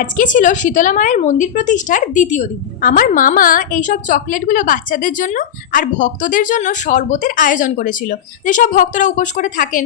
আজকে ছিল শীতলা মায়ের মন্দির প্রতিষ্ঠার দ্বিতীয় দিন। আমার মামা এইসব চকলেটগুলো বাচ্চাদের জন্য আর ভক্তদের জন্য শরবতের আয়োজন করেছিল। যেসব ভক্তরা উপোস করে থাকেন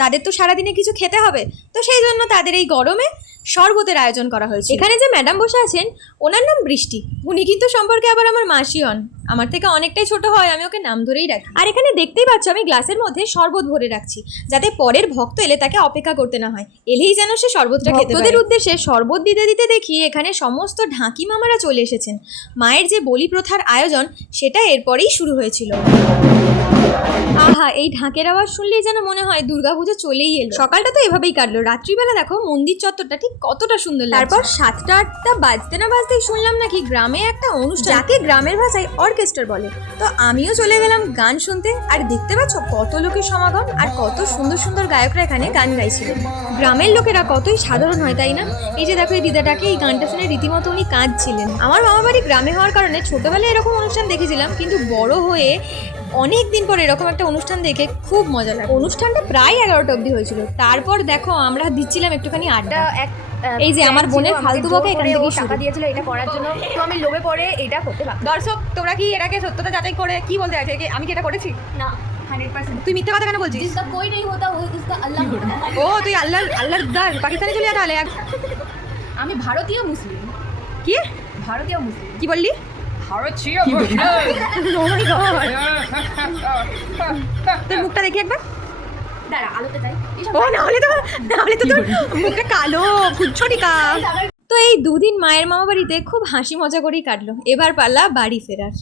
তাদের তো সারাদিনে কিছু খেতে হবে, তো সেই জন্য তাদের এই গরমে শরবতের আয়োজন করা হয়েছে। এখানে যে ম্যাডাম বসে আছেন ওনার নাম বৃষ্টি। উনি কিন্তু সম্পর্কে আবার আমার মাসি হন, আমার থেকে অনেকটাই ছোট হয়, আমি ওকে নাম ধরেই রাখি। আর এখানে দেখতেই পাচ্ছ আমি গ্লাসের মধ্যে শরবত ভরে রাখছি, যাতে পরের ভক্ত এলে তাকে অপেক্ষা করতে না হয়, এলেই যেন সে শরবতটা খেতে পারে। ভক্তদের উদ্দেশ্যে শরবত দিতে দিতে দেখি এখানে সমস্ত ঢাকি মামারা চলে এসেছেন। মায়ের যে বলি প্রথার আয়োজন সেটা এরপরেই শুরু হয়েছিল। আহা, এই ঢাকের আওয়াজ শুনলেই যেন মনে হয় দুর্গাপুজো চলেই এলো। সকালটা তো এভাবেই কাটলো, রাত্রিবেলা দেখো মন্দির চত্বরটা ঠিক কতটা সুন্দর। তারপর 7টা 8টা বাজতে না বাজতেই শুনলাম নাকি গ্রামে একটা অনুষ্ঠান, যাকে গ্রামের ভাষায় অর্কেস্ট্রা বলে। তো আমিও চলে গেলাম গান শুনতে, আর দেখতে পাচ্ছ কত লোকের সমাগম আর কত সুন্দর সুন্দর গায়করা এখানে গান গাইছিল। গ্রামের লোকেরা কতই সাধারণ হয়, তাই না? এই যে দেখো এই দিদাটাকে, এই গানটা শুনে রীতিমতো উনি কাঁদছিলেন। আমার মামা বাড়ি গ্রামে হওয়ার কারণে ছোটবেলায় এরকম অনুষ্ঠান দেখেছিলাম, কিন্তু বড় হয়ে অনেক দিন পর এরকম একটা অনুষ্ঠান দেখে খুব মজা লাগে। অনুষ্ঠানটা প্রায় 11টা অবধি হয়েছিল। তারপর দেখো আমরা দিচ্ছিলাম একটুখানি আড্ডা। এই যে আমার বোনের ফালতু বকে এখান থেকে টাকা দিয়েছিল এটা করার জন্য, তো আমি লোভে পড়ে এটা করতে পারি। দর্শক তোমরা কি এটাকে সত্যতা যাচাই করে কি বলতে চাইছো? আমি কি এটা করেছি? না, 100%। তুই মিথ্যা কথা কেন বলছিস? जिसका कोई नहीं होता वो उसका अल्लाह होता है। ও তুই আল্লাহর দার পাকিস্তানে চলে যা তাহলে। আমি ভারতীয় মুসলিম। কি ভারতীয় মুসলিম? কি বললি? ভারতীয় মুসলিম। ও মাই গড, তোর মুখটা দেখি একবার। দাঁড়া আলোতে যাই। ও না হলে তো তোর মুখটা কালো ফুটছটিকা। তো এই দুদিন মায়ের মামা বাড়িতে খুব হাসি মজা করেই কাটলো। এবার পাল্লা বাড়ি ফেরার।